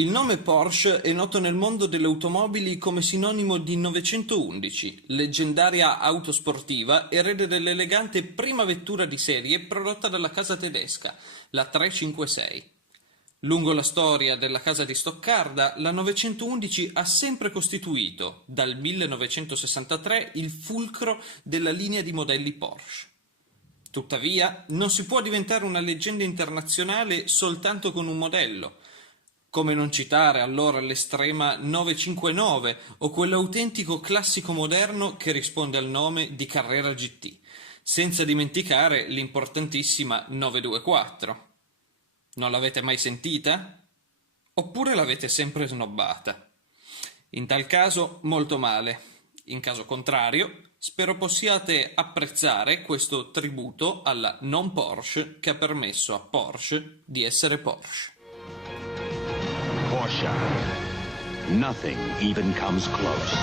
Il nome Porsche è noto nel mondo delle automobili come sinonimo di 911, leggendaria auto sportiva, erede dell'elegante prima vettura di serie prodotta dalla casa tedesca, la 356. Lungo la storia della casa di Stoccarda, la 911 ha sempre costituito, dal 1963, il fulcro della linea di modelli Porsche. Tuttavia, non si può diventare una leggenda internazionale soltanto con un modello. Come non citare allora l'estrema 959 o quell'autentico classico moderno che risponde al nome di Carrera GT, senza dimenticare l'importantissima 924. Non l'avete mai sentita? Oppure l'avete sempre snobbata? In tal caso, molto male. In caso contrario, spero possiate apprezzare questo tributo alla non Porsche che ha permesso a Porsche di essere Porsche. Porsche. Nothing even comes close.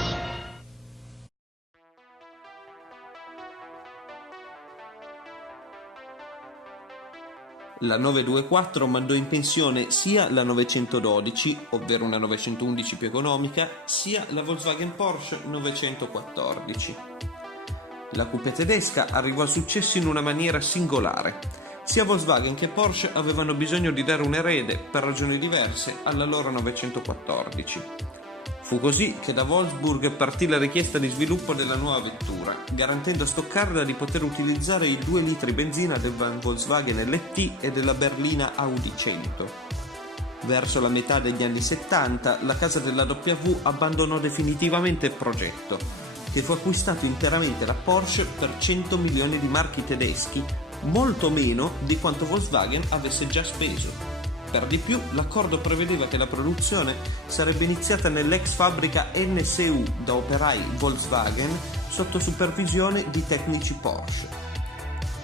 La 924 mandò in pensione sia la 912, ovvero una 911 più economica, sia la Volkswagen Porsche 914. La coupé tedesca arrivò al successo in una maniera singolare. Sia Volkswagen che Porsche avevano bisogno di dare un erede, per ragioni diverse, alla loro 914. Fu così che da Wolfsburg partì la richiesta di sviluppo della nuova vettura, garantendo a Stoccarda di poter utilizzare i 2 litri benzina del Volkswagen LT e della berlina Audi 100. Verso la metà degli anni 70, la casa della W abbandonò definitivamente il progetto, che fu acquistato interamente da Porsche per 100 milioni di marchi tedeschi, molto meno di quanto Volkswagen avesse già speso. Per di più, l'accordo prevedeva che la produzione sarebbe iniziata nell'ex fabbrica NSU da operai Volkswagen sotto supervisione di tecnici Porsche.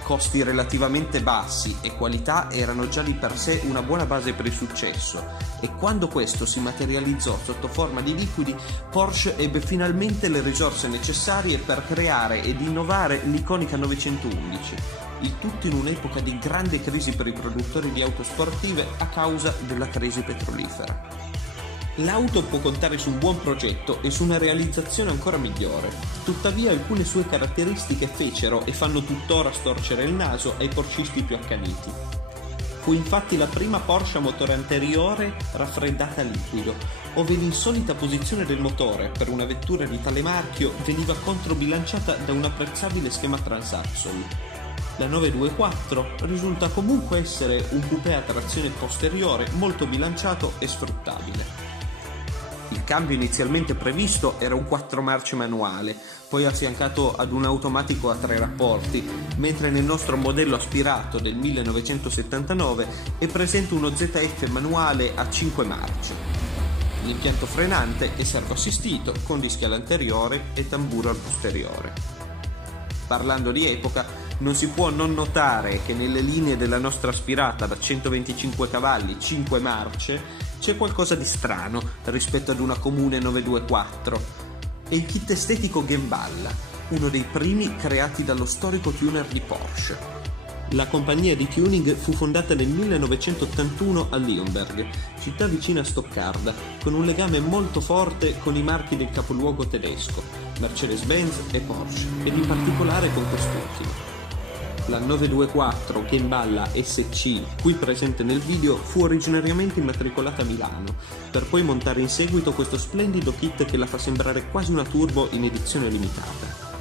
Costi relativamente bassi e qualità erano già di per sé una buona base per il successo, e quando questo si materializzò sotto forma di liquidi, Porsche ebbe finalmente le risorse necessarie per creare ed innovare l'iconica 911, il tutto in un'epoca di grande crisi per i produttori di auto sportive a causa della crisi petrolifera. L'auto può contare su un buon progetto e su una realizzazione ancora migliore, tuttavia alcune sue caratteristiche fecero e fanno tuttora storcere il naso ai porschisti più accaniti. Fu infatti la prima Porsche a motore anteriore raffreddata a liquido, ove l'insolita posizione del motore per una vettura di tale marchio veniva controbilanciata da un apprezzabile schema transaxle. La 924 risulta comunque essere un coupé a trazione posteriore molto bilanciato e sfruttabile. Il cambio inizialmente previsto era un 4 marce manuale, poi affiancato ad un automatico a 3 rapporti, mentre nel nostro modello aspirato del 1979 è presente uno ZF manuale a 5 marce. L'impianto frenante è servo assistito con dischi all'anteriore e tamburo al posteriore. Parlando di epoca, non si può non notare che nelle linee della nostra aspirata da 125 cavalli 5 marce c'è qualcosa di strano rispetto ad una comune 924. È il kit estetico Gemballa, uno dei primi creati dallo storico tuner di Porsche. La compagnia di tuning fu fondata nel 1981 a Leonberg, città vicina a Stoccarda, con un legame molto forte con i marchi del capoluogo tedesco, Mercedes-Benz e Porsche, ed in particolare con quest'ultimo. La 924 Gemballa SC, qui presente nel video, fu originariamente immatricolata a Milano, per poi montare in seguito questo splendido kit che la fa sembrare quasi una turbo in edizione limitata.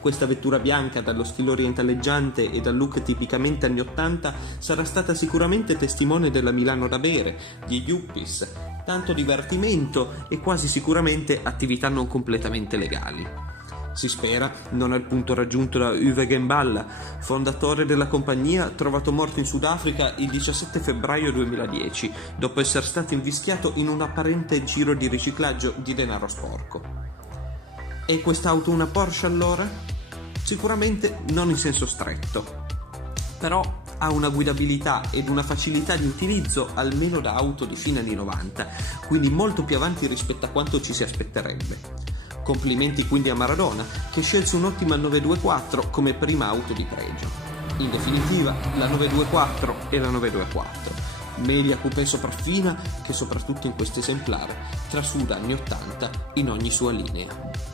Questa vettura bianca dallo stile orientaleggiante e dal look tipicamente anni 80 sarà stata sicuramente testimone della Milano da bere, gli yuppies, tanto divertimento e quasi sicuramente attività non completamente legali. Si spera non al punto raggiunto da Uwe Gemballa, fondatore della compagnia, trovato morto in Sudafrica il 17 febbraio 2010, dopo essere stato invischiato in un apparente giro di riciclaggio di denaro sporco. È quest'auto una Porsche allora? Sicuramente non in senso stretto, però ha una guidabilità ed una facilità di utilizzo almeno da auto di fine anni 90, quindi molto più avanti rispetto a quanto ci si aspetterebbe. Complimenti quindi a Maradona, che scelse un'ottima 924 come prima auto di pregio. In definitiva, la 924 è la 924. media coupé sopraffina che soprattutto in questo esemplare trasuda anni 80 in ogni sua linea.